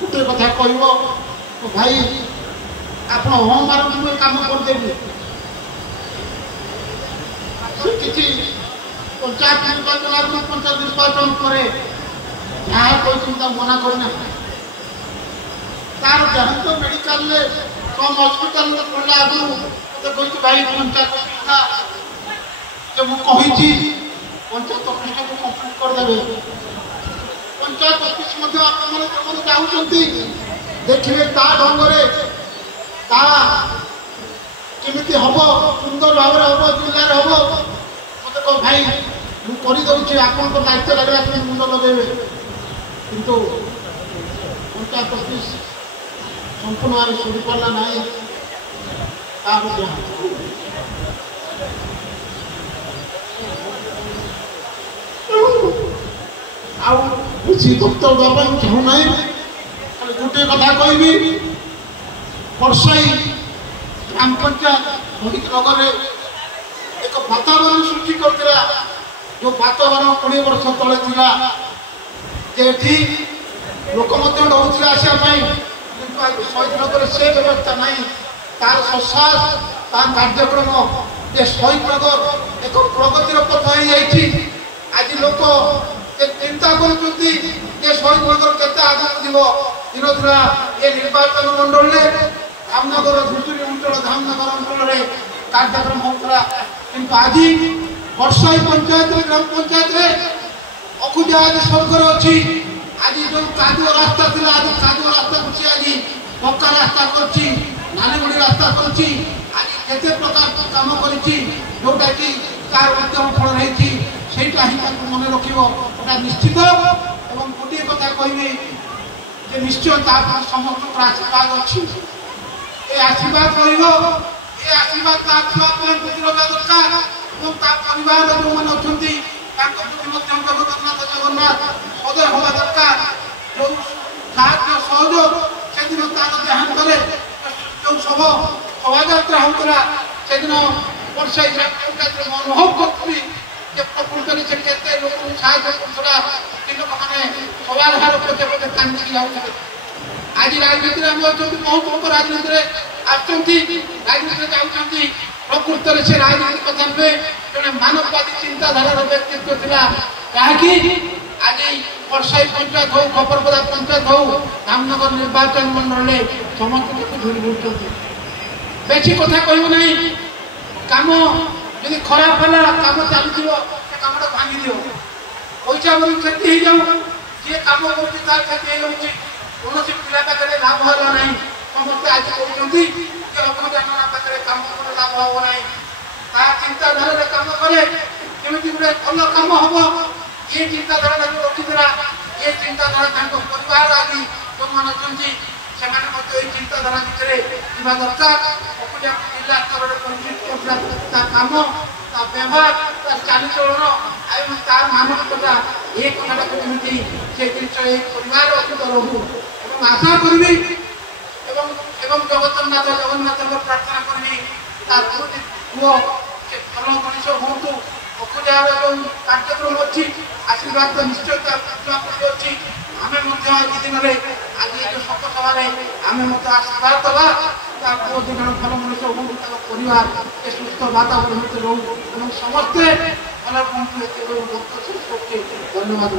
गोटे कथा कह भाई आप मारे कम करदेवी किसी पंचायत निर्वाचन पंचायत निर्वाचन पर जहाँ कहते मना करना तार जहाँ तो मेडिकल कम हस्पिटाल खोला आगु मत कही भाई पंचायत सुविधा जो मुझे पंचायत ऑफिस को कंप्लीट करदे पंचायत ऑफिस चाहते देखिए ता ढंग केमी हम सुंदर भाव हम जिले हम मत कह भाई मुझे आपन दायित्व लगे मुंड लगे किंतु पंचायत ऑफिस संपूर्ण भाव शुणी पारा ना आसी दफ्तर देवा चाहूना गोटे कथा कहबी वर्षाई ग्राम पंचायत नगर एक वातावरण सृष्टि कर जो वातावरण 20 वर्ष तले लोक डरुले आसापी शहीद नगर से व्यवस्था ना तार प्रशास तार कार्यक्रम जे शहीद नगर एक प्रगतिर पथ हो आज लोक चिंता कर शहीद नगर के आगे दिन था ये निर्वाचन मंडल धामनगर भुतुरी अंचल धामनगर अंचल कार्यक्रम होता किंतु आज वर्षाई पंचायत ग्राम पंचायत अखुजा आज स्वर्गर अच्छी आज जो कादुआ रास्ता थी आज कादुआ रास्ता को आज पक्का रास्ता कर नालीगुड़ी रास्ता कर आज केते प्रकार काम कर जोटा कि तार उद्यम फल रही मन रखा निश्चित एवं गोटे कथा कहबी निश्चय समस्त आशीर्वाद अच्छी ये आशीर्वाद रहा ये आशीर्वाद छुआ प्रति रहा दरकार परिवार जो मैंने अच्छा जगन्नाथ जगन्नाथ सदय हवा दरकार जो साहय सहयोग से दिन तार देहांत जो शव शोभा होता से दिन वर्षाई ग्राम पंचायत अनुभव करी प्रकृत से केते लोक साहय करा कि लोक मैंने सवाल हार पदे पदे कांदी जाऊे आज राजनीति में अच्छा बहुत लोग राजनीति राजनीति जाऊँगी प्रकृत से राजनीति कथा नुहे जड़े मानववादी चिंताधार व्यक्तित्व था कहाँकि आज वर्षाई पंचायत हो खपरपदा पंचायत हो धामनगर निर्वाचन मंडल समस्त लोग झुरी बुलूँ बेसी कथा कहना कम जब खराब है कम चलती कम भांगी दियो पैसा बोली क्षति हो जाऊ जी कम कर क्षति हो कौन पिला पाखे लाभ है ना समस्ते आज कहते लग्न पाखे कम लाभ हम ना चिंताधारा कम कले केमी गोटे भल कम हम ये चिंताधारा रखीला ये चिंताधारा परिवार आदि जो मैंने अच्छा से चिंताधारा भितर दरकार जिला स्तर कम व्यवहार चालीचलन तार मानसिकता ये कथा केमी से जिन परिवार अतीत रहू आशा करी जगन्नाथ जगन्नाथ प्रार्थना करी तार पुओ से भल मनीष हूँ अखुजार जो कार्यक्रम अच्छी आशीर्वाद तो निश्चय अच्छी आम आज दिन में आज जो शोकसभा आम आशीर्वाद दवा पुओ दिन भल मनीष हूँ परिवार सुस्थ वातावरण रहू समस्ते भल धन्यवाद।